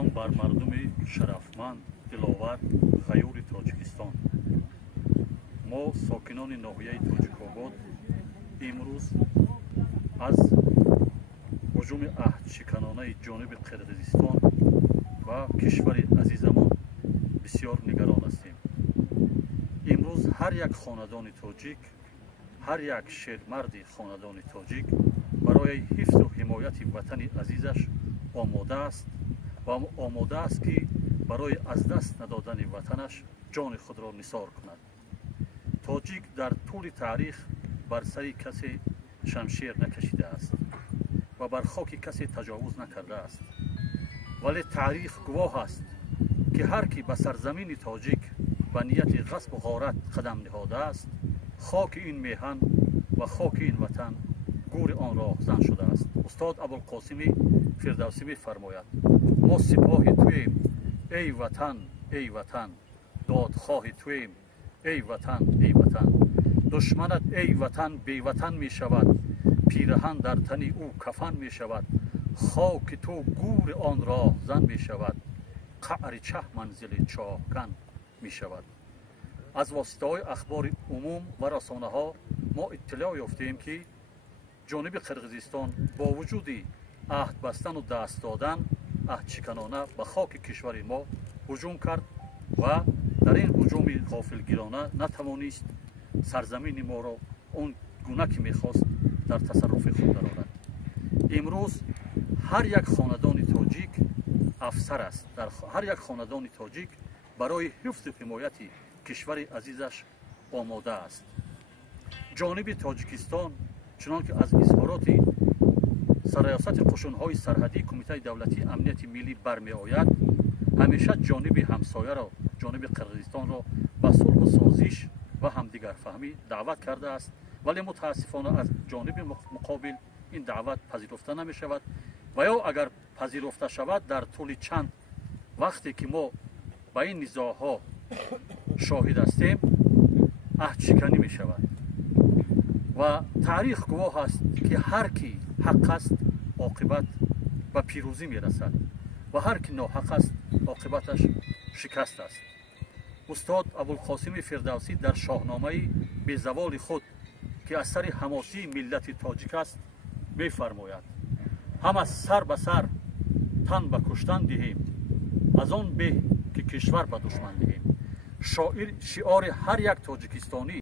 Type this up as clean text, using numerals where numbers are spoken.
سلام بر مردم شرفمند دلاور غیور تاجیکستان. ما ساکنان ناحیه تاجیک‌آباد امروز از هجوم عهدشکنانه جانب قرقیزستان و کشور عزیزمان بسیار نگران هستیم. امروز هر یک خاندان تاجیک، هر یک شیرمرد خاندان تاجیک برای حفظ و حمایت وطن عزیزش آماده است و آماده است که برای از دست ندادن وطنش جان خود را نثار کند. تاجیک در طول تاریخ بر سر کسی شمشیر نکشیده است و بر خاک کسی تجاوز نکرده است، ولی تاریخ گواه است که هر کی به سرزمین تاجیک به نیت غصب و غارت قدم نهاده است، خاک این میهن و خاک این وطن گور آن را زن شده است. استاد ابوالقاسم فردوسی می‌فرماید: ما سپاه توییم ای وطن ای وطن، دادخواه توییم ای وطن ای وطن. دشمنت ای وطن بی وطن می شود، پیرهن در تن او کفن می شود. خاک تو گور آن را زن می شود، قعر چه منزل چاهکن می شود. از واسطه های اخبار عموم و رسانه ها ما اطلاع یافتیم که جانب قرقیزستان با وجود عهد بستن و دست دادن عهدشکنانه به خاک کشور ما هجوم کرد و در این هجوم غافلگیرانه نتوانست سرزمین ما را اون گونه که میخواست در تصرف خود درآورد. امروز هر یک خاندان تاجیک افسر است، در هر یک خاندان تاجیک برای حفظ و حمایت کشور عزیزش آماده است. جانب تاجیکستان چنانکه از اظهارات سرریاست قشون‌های سرحدی کمیته دولتی امنیت ملی برمی آید، همیشه جانب همسایه را، جانب قرقیزستان را به صلح و سازش و همدیگر فهمی دعوت کرده است، ولی متاسفانه از جانب مقابل این دعوت پذیرفته نمی شود و یا اگر پذیرفته شود در طول چند وقتی که ما به این نزاع‌ها شاهد هستیم عهدشکنی می شود و تاریخ گواه است که هر کی حق است عاقبت به پیروزی می رسد و هر کی ناحق است عاقبتش شکست است. استاد ابوالقاسم فردوسی در شاهنامه بی زوال خود که اثر حماسی ملت تاجیک است می فرماید: هم از سر به سر تن به کشتن دهیم، از آن به که کشور به دشمن دهیم. شعار هر یک تاجیکستانی